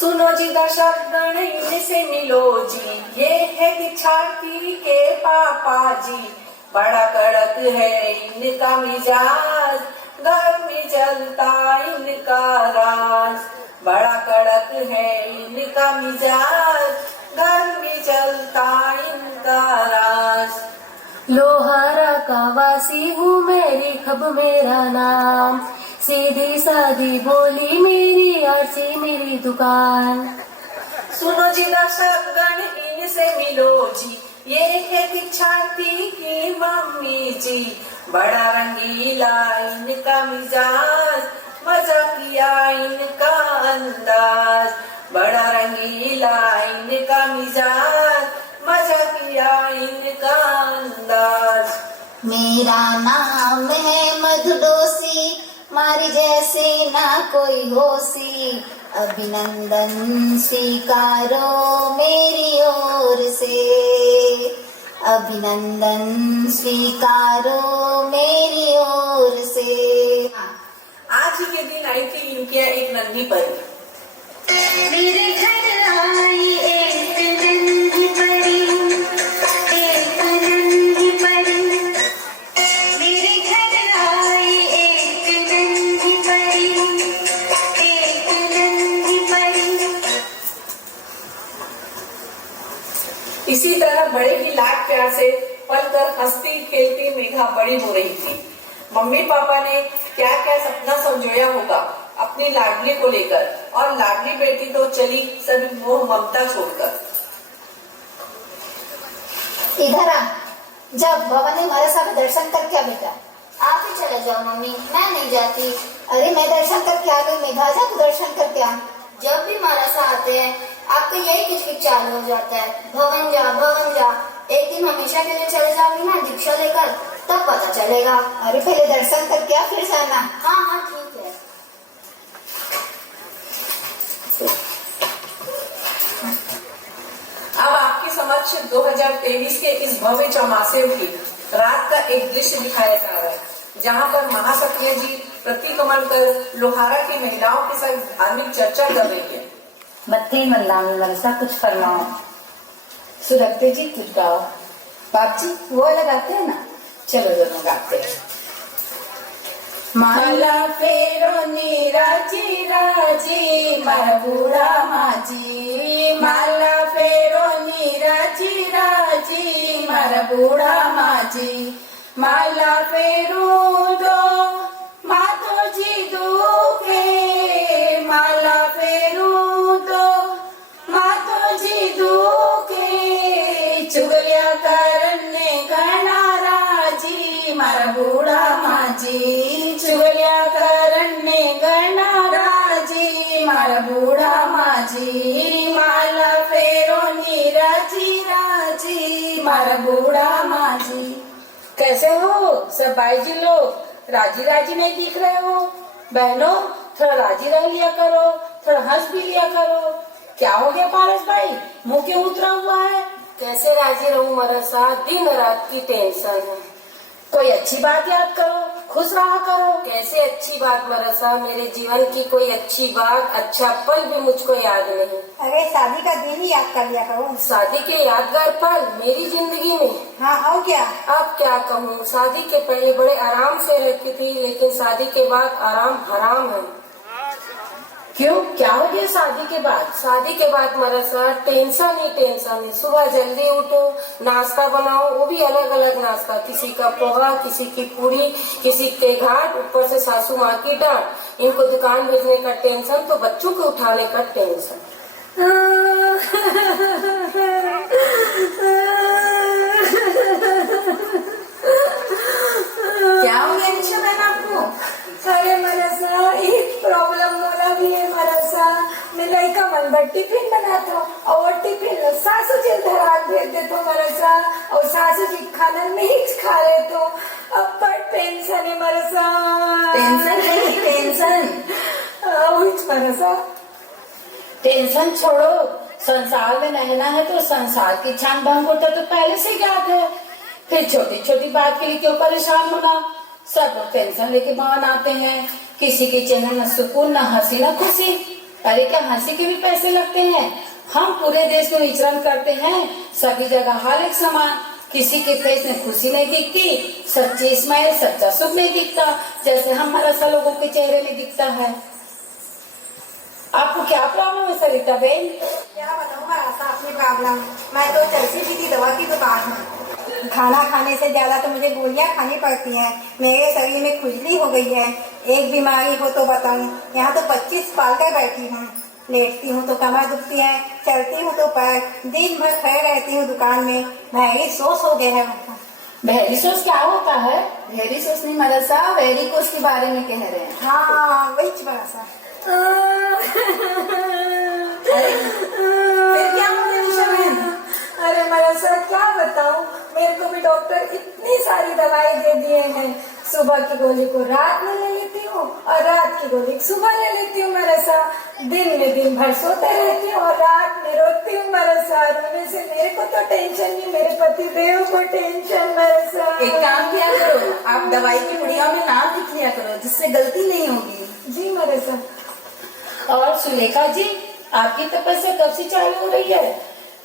सुनो जी दर्शक गण इनसे मिलो जी, ये है दीक्षार्थी के पापा जी। बड़ा कड़क है इनका मिजाज, घर में चलता इनका राज। बड़ा कड़क है इनका मिजाज, घर में चलता इनका राज। लोहारा का वासी हूँ मेरी खब मेरा नाम, सीधी सादी बोली मेरी आरसी मेरी दुकान। सुनो जी दर्शक गण इनसे मिलो जी, ये है दीक्षार्थी की मम्मी जी। बड़ा रंगीला इनका मिजाज, मजा किया इनका अंदाज। बड़ा रंगीला इनका मिजाज, मजा किया इनका अंदाज। मेरा नाम है मधुडोसी, मारी जैसी ना कोई होसी। अभिनंदन स्वीकारो मेरी ओर से, अभिनंदन स्वीकारो मेरी ओर से। आज ही के दिन आई थी इनकी एक नन्ही परी। मेरे घर आई एक नन्ही परी, एक नन्ही परी। मेरे घर आई एक नन्ही परी, एक नन्ही परी। इसी तरह बड़े ही लाड प्यार से पलकर हंसती खेलती मेघा बड़ी हो रही थी। मम्मी पापा ने क्या क्या सपना संजोया होगा अपनी लाडली को लेकर, और लाडली बेटी तो चली सभी मोह ममता छोड़कर। इधर आ, जब भवानी मरसा का दर्शन करके आ बेटा। आप ही चले जाओ मम्मी, मैं नहीं जाती। अरे मैं दर्शन करके आ गई, मेघा जा तू दर्शन करके आ। जब भी मरसा आते हैं आपका यही किचकिच चालू हो जाता है, भवन जा भवन जा। एक दिन हमेशा के लिए चले जाओगी ना दीक्षा लेकर, तब पता चलेगा। अरे पहले दर्शन करके आ फिर जाना। हाँ हाँ ठीक है। अब आपके समक्ष 2023 के इस भव्य चौमासे की रात का एक दृश्य दिखाया जा रहा है, जहां पर महासत्य जी प्रतिकमल कर लोहारा की महिलाओं के साथ धार्मिक चर्चा कर रही है। मत्थे मंदान मनसा कुछ फरमाओ। सुरखते जी कुछ गाओ। बाप जी वो लगाते हैं ना, चलो दोनों गाते हैं। माला फेरो नीराजी राजी मारा बूढ़ा माजी, माला फेरो नीराजी राजी मारा बूढ़ा माजी। माला फेरू दो मातो जी दुखे, माला फेरू दो मातो जी दुखे। चुगलिया करने गणा राजी मारा बूढ़ा माजी, चुगलिया करने गणा राजी मारा बूढ़ा माजी। माला फेरो नीराजी राजी मारा बूढ़ा माजी। कैसे हो सब भाई जी लोग, राजी राजी नहीं दिख रहे हो? बहनों थोड़ा राजी रह लिया करो, थोड़ा हंस भी लिया करो। क्या हो गया पारस भाई, मुंह क्यों उतरा हुआ है? कैसे राजी रहूं मरसा, दिन रात की टेंशन है। कोई अच्छी बात याद करो, खुश रहा करो। कैसे अच्छी बात मरसा, मेरे जीवन की कोई अच्छी बात अच्छा पल भी मुझको याद नहीं। अरे शादी का दिन ही याद कर लिया करो। शादी के यादगार पल मेरी जिंदगी में। हाँ और क्या। अब क्या कहूँ, शादी के पहले बड़े आराम से रहती थी, लेकिन शादी के बाद आराम हराम है। क्यों, क्या हो गया शादी के बाद? शादी के बाद मरसा टेंशन ही टेंशन है। सुबह जल्दी उठो, नाश्ता बनाओ, वो भी अलग अलग नाश्ता, किसी का पोहा, किसी की पूरी, किसी के घाट, ऊपर से सासू माँ की डांट। इनको दुकान भेजने का टेंशन, तो बच्चों को उठाने का टेंशन। क्या हो गया निशा बहन आपको? अरे मरसा एक प्रॉब्लम मोला भी है मरसा। मैं लड़का मन टिफिन बनाता हूँ और टिफिन सासू जी धराल भेज देते मरसा, और सासू जी खाना नहीं खा रहे तो अब पर टेंशन है मरसा। टेंशन नहीं, टेंशन मरसा। टेंशन छोड़ो, संसार में रहना है तो संसार की छान भंग होता तो पहले से ज्ञात है। फिर छोटी छोटी बात के लिए क्यों परेशान होना। सब लोग टेंशन लेके भवन आते हैं, किसी के चेहरे न सुकून न हंसी न खुशी। अरे क्या हंसी के भी पैसे लगते हैं? हम पूरे देश में विचरण करते हैं, सभी जगह हाल एक समान। किसी के फेस में खुशी नहीं दिखती, सच्ची स्माइल, सच्चा सुख नहीं दिखता, जैसे हम मरसा लोगों के चेहरे में दिखता है। आपको क्या प्रॉब्लम है सरिता बहन? क्या बताऊँ मरसा अपनी प्रॉब्लम। मैं तो चलती सीधी दवा की दुकान हूँ। खाना खाने से ज्यादा तो मुझे गोलियाँ खानी पड़ती हैं। मेरे शरीर में खुजली हो गई है। एक बीमारी हो तो बताऊँ, यहाँ तो 25 पाल कर बैठी हूँ। लेटती हूँ तो कमर दुखती है, चलती हूँ तो पैर, दिन भर खड़े रहती हूँ दुकान में। भैरी सोच हो गया है मुझको। वेरिकोस क्या होता है? वेरिकोस नहीं मरसा, वेरिकोस के बारे में कह रहे हैं। हाँ वही मरसा। फिर क्या हो गया निशा बहन? अरे मरसा क्या बताऊं, मेरे को भी डॉक्टर इतनी सारी दवाई दे दिए हैं। सुबह की गोली को रात में ले लेती हूँ और रात की गोली सुबह ले लेती हूँ मरसा। दिन में दिन भर सोते रहती हूँ और रात में रोती हूँ मरसा। रोने से मेरे को तो टेंशन नहीं, मेरे पति देव को टेंशन मरसा। एक काम किया करो, आप दवाई की पुड़िया में नाम लिख लिया करो, जिससे गलती नहीं होगी। जी मरसा। और सुलेखा जी, आपकी तपस्या कब से चालू हो रही है?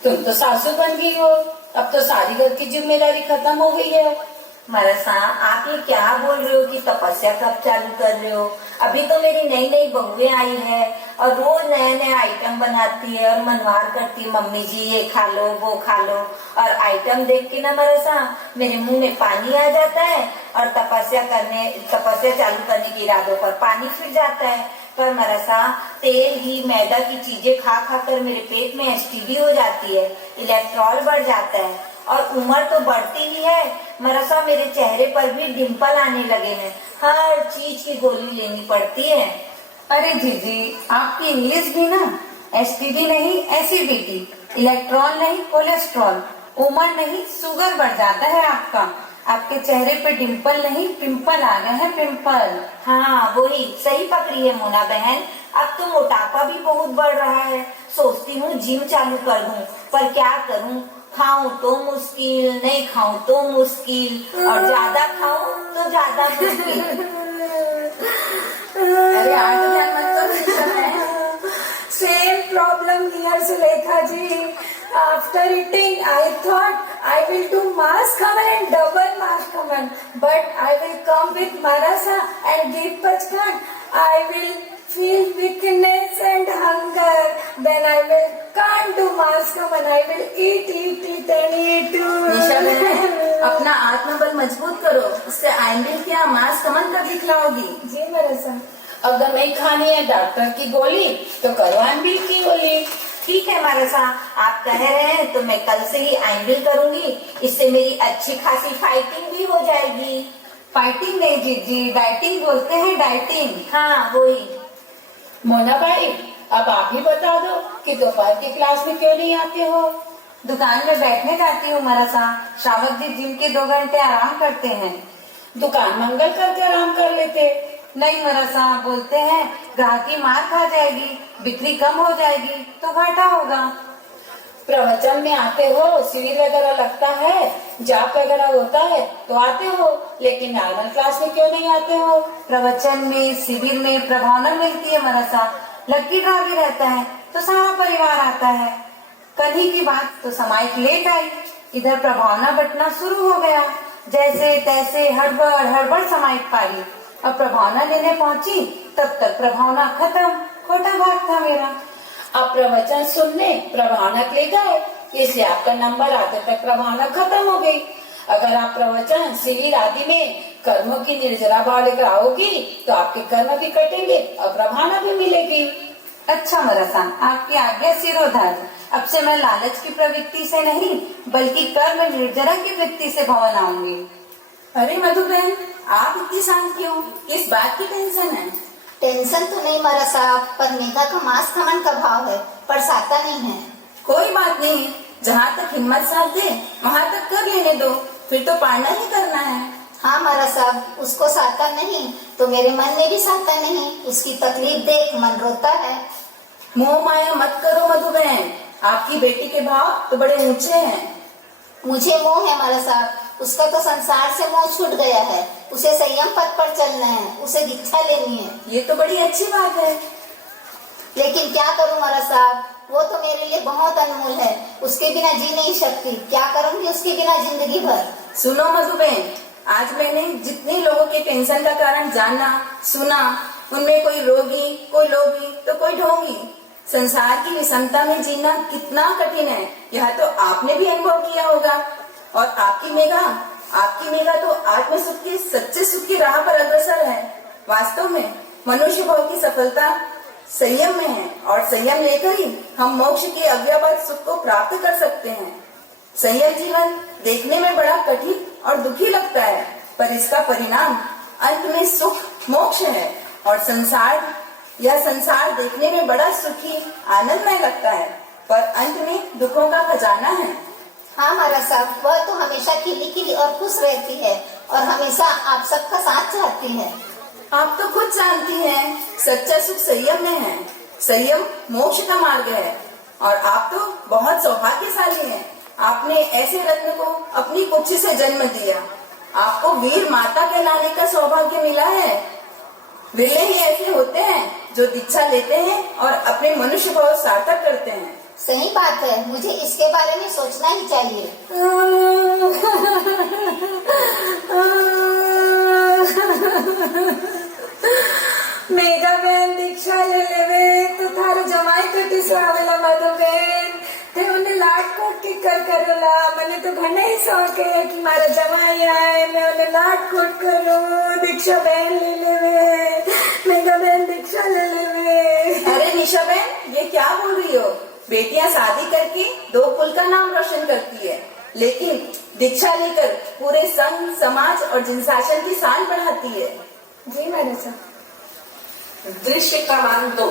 तुम तो सासू बन गई हो, अब तो सारी घर की जिम्मेदारी खत्म हो गई है। मरसा, आप ये क्या बोल रहे हो कि तपस्या कब चालू कर रहे हो? अभी तो मेरी नई नई बहुएं आई है और रोज नए नए आइटम बनाती है और मनवार करती है, मम्मी जी ये खा लो वो खा लो। और आइटम देख के ना मरसा मेरे मुंह में पानी आ जाता है और तपस्या चालू करने के इरादों पर पानी फिर जाता है। पर मरसा, तेल घी मैदा की चीजें खा खा कर मेरे पेट में एसटीडी हो जाती है, इलेक्ट्रॉल बढ़ जाता है और उम्र तो बढ़ती ही है मरसा। मेरे चेहरे पर भी डिम्पल आने लगे हैं, हर चीज की गोली लेनी पड़ती है। अरे जीजी, आपकी इंग्लिश भी ना, एसटीडी नहीं एसिडिटी, इलेक्ट्रॉल नहीं कोलेस्ट्रॉल, उम्र नहीं शुगर बढ़ जाता है आपका। आपके चेहरे पे डिम्पल नहीं पिंपल आ गए हैं, पिंपल। हाँ वही सही पकड़ी है मोना बहन। अब तो मोटापा भी बहुत बढ़ रहा है, सोचती हूँ जिम चालू कर दूँ, पर क्या करूँ? खाऊं तो मुश्किल, नहीं खाऊं तो मुश्किल, और ज्यादा खाऊं तो ज्यादा मुश्किल। अरे आठ ध्यान मत करो निशा बहन। Same problem here, Sulekha ji. After eating, I thought I will do mass khaman and double mass khaman, but I will come with marasa and give pachkan. I will feel weakness and hunger. Then I will can't do mass khaman. I will eat and eat. निशा बहन, अपना आत्मबल मजबूत करो, उससे आइंदे क्या मांस कमन कर दिखलाओगी। जी marasa. अगर नहीं खानी है डॉक्टर की गोली तो करो आइंबिल की गोली। ठीक है मरसा, आप कह रहे हैं तो मैं कल से ही आइंबिल करूंगी, इससे मेरी अच्छी खासी फाइटिंग भी हो जाएगी। फाइटिंग नहीं जीजी, डाइटिंग बोलते हैं, डाइटिंग। हाँ वही। मोना भाई, अब आप ही बता दो कि दोपहर की क्लास में क्यों नहीं आते हो? दुकान में बैठने जाती हूँ मरसा। श्रावक जी जिम के 2 घंटे आराम करते हैं। दुकान मंगल करके आराम कर लेते। नहीं मरसा, बोलते हैं ग्राहकी मार खा जाएगी, बिक्री कम हो जाएगी तो घाटा होगा। प्रवचन में आते हो, शिविर वगैरह लगता है, जाप वगैरह होता है तो आते हो, लेकिन नॉर्मल क्लास में क्यों नहीं आते हो? प्रवचन में, शिविर में प्रभावना मिलती है मरसा, लकी ड्रा भी रहता है तो सारा परिवार आता है। कल ही की बात तो समाइक लेट आई, इधर प्रभावना बटना शुरू हो गया, जैसे तैसे हड़बड़ समाइक पारी। अब प्रभावना लेने पहुंची तब तक प्रभावना खत्म, खोटा भाग था मेरा। आप प्रवचन सुनने प्रभावना ले गए, इसलिए आपका नंबर आते तक प्रभावना खत्म हो गई। अगर आप प्रवचन शिविर आदि में कर्मों की निर्जरा भाव लेकर आओगी तो आपके कर्म भी कटेंगे और प्रभावना भी मिलेगी। अच्छा मरसा, आपकी आज्ञा सिरोधार। अब से मैं लालच की प्रवृत्ति से नहीं बल्कि कर्म निर्जरा की वृत्ति से भवन आऊंगी। अरे मधु बहन, आप इतनी शांत क्यों? किस बात की टेंशन है? टेंशन तो नहीं मरसा, पर मेघा का मांस खाने का भाव है, पर साता नहीं है। कोई बात नहीं, जहाँ तक हिम्मत साथ दे वहाँ तक कर लेने दो, फिर तो पालना ही करना है। हाँ मारा साहब, उसको साता नहीं तो मेरे मन में भी साता नहीं। उसकी तकलीफ देख मन रोता है। मोह माया मत करो मधु बहन, आपकी बेटी के भाव तो बड़े ऊंचे हैं। मुझे मोह है मारा साहब, उसका तो संसार से मोह छूट गया है। उसे संयम पथ पर चलना है, उसे दीक्षा लेनी है। ये तो बड़ी अच्छी बात है। लेकिन क्या करूं मरा साहब, वो तो मेरे लिए बहुत अनमोल है, उसके बिना जी नहीं सकती। क्या करूंगी उसके बिना जिंदगी भर। सुनो मधुबेन, आज मैंने जितने लोगों के टेंशन का कारण जाना सुना, उनमें कोई रोगी, कोई लोभी तो कोई ढोंगी। संसार की विषमता में जीना कितना कठिन है, यह तो आपने भी अनुभव किया होगा। और आपकी मेघा तो आत्म सुख के सच्चे सुख की राह पर अग्रसर है। वास्तव में मनुष्य भाव की सफलता संयम में है, और संयम लेकर ही हम मोक्ष के अव्यापक सुख को प्राप्त कर सकते हैं। संयम जीवन देखने में बड़ा कठिन और दुखी लगता है, पर इसका परिणाम अंत में सुख मोक्ष है। और यह संसार देखने में बड़ा सुखी आनंदमय लगता है, पर अंत में दुखों का खजाना है। हाँ महाराज साहब, वह तो हमेशा खिली खिली और खुश रहती है और हमेशा आप सबका साथ चाहती है। आप तो खुद जानती हैं, सच्चा सुख संयम में है। संयम मोक्ष का मार्ग है, और आप तो बहुत सौभाग्यशाली हैं। आपने ऐसे रत्न को अपनी कुक्षी से जन्म दिया। आपको वीर माता कहलाने का सौभाग्य मिला है। विरले ही ऐसे होते हैं जो दीक्षा लेते हैं और अपने मनुष्य भाव सार्थक करते हैं। सही बात है, मुझे इसके बारे में सोचना ही चाहिए। मेघा बहन दीक्षा ले लेवे तो थारो जमाई कटी स्वावेला मधुबेन ते उन्हें लाट कोट की कर करेला। मैंने तो घने ही शौक है कि मारा जमाई आए, मैं उन्हें लाट कोट करूं। दीक्षा बहन ले लेवे, मेघा बहन दीक्षा ले लेवे। अरे निशा बहन, ये क्या बोल रही हो? बेटियां शादी करके 2 कुल का नाम रोशन करती है, लेकिन दीक्षा लेकर पूरे संघ, समाज और जनशासन की शान बढ़ाती है। जी महाराज साहब। दृश्य क्रमांक 2,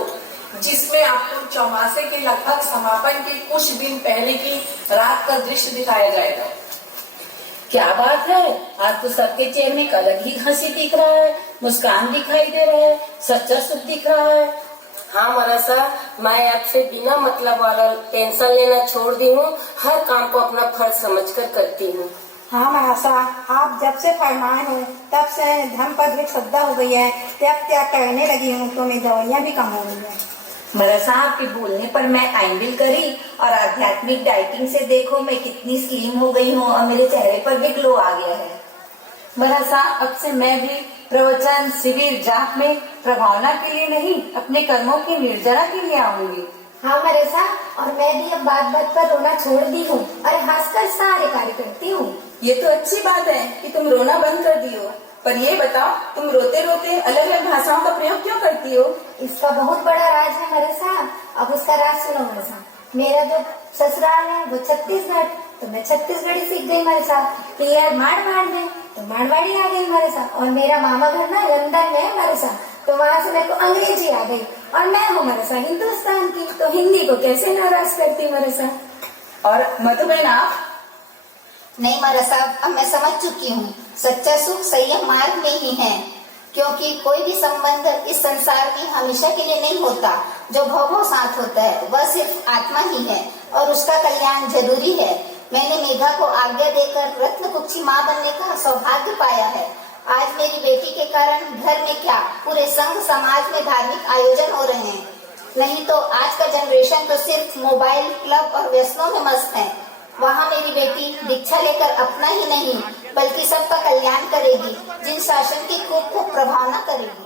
जिसमें आपको चौमासे के लगभग समापन के कुछ दिन पहले की रात का दृश्य दिखाया जाएगा। क्या बात है, आज तो सबके चेहरे में एक अलग ही हंसी दिख रहा है, मुस्कान दिखाई दे रहा है, सच्चा सुख दिख रहा है। हाँ मरासा, मैं आपसे बिना मतलब वाला टेंशन लेना छोड़ दी हूँ। हर काम को अपना फर्ज समझकर करती हूँ। हाँ महाशा, आप जब से फरमाए हो तब से धर्म पद भी श्रद्धा हो गई है। त्याग करने लगी हूँ तो मेरी दवाइयाँ भी कम हो गई है। मरा साहब के बोलने पर मैं आइंबिल करी और आध्यात्मिक डाइटिंग से देखो मैं कितनी स्लिम हो गई हूँ और मेरे चेहरे पर भी ग्लो आ गया है। मरा साहब, अब से मैं भी प्रवचन, शिविर, जाप में प्रभावना के लिए नहीं, अपने कर्मों की निर्जरा के लिए आऊंगी। हाँ मरसा, और मैं भी अब बात बात पर रोना छोड़ दी हूँ और हंसकर सारे कार्य करती हूँ। ये तो अच्छी बात है कि तुम रोना बंद कर दी हो, पर ये बताओ तुम रोते रोते अलग अलग भाषाओं का प्रयोग क्यों करती हो? इसका बहुत बड़ा राज है मरसा। अब उसका राज सुनो मरसा। मेरा जो ससुराल है वो छत्तीसगढ़, तो मैं छत्तीसगढ़ी सीख गई मरसा। पियर मारवाड़ में तो मारवाड़ी आ गई मरसा। और मेरा मामा घर ना लंदन में है मरसा, तो वहाँ से मेरे को अंग्रेजी आ गई। और मैं हूँ मरसा हिंदुस्तान की, तो हिंदी को कैसे नाराज करती मरसा। और मधुबेन आप? नहीं मरसा, अब मैं समझ चुकी हूँ, सच्चा सुख संयम मार्ग में ही है। क्योंकि कोई भी संबंध इस संसार में हमेशा के लिए नहीं होता। जो भवों साथ होता है वह सिर्फ आत्मा ही है और उसका कल्याण जरूरी है। मैंने मेघा को आज्ञा देकर रत्न कुक्षी माँ बनने का सौभाग्य पाया है। आज मेरी बेटी के कारण घर में क्या, पूरे संघ समाज में धार्मिक आयोजन हो रहे हैं। नहीं तो आज का जनरेशन तो सिर्फ मोबाइल, क्लब और व्यसनों में मस्त है। वहाँ मेरी बेटी दीक्षा लेकर अपना ही नहीं बल्कि सबका कल्याण करेगी, जिन शासन की खूब खूब प्रभावना करेगी।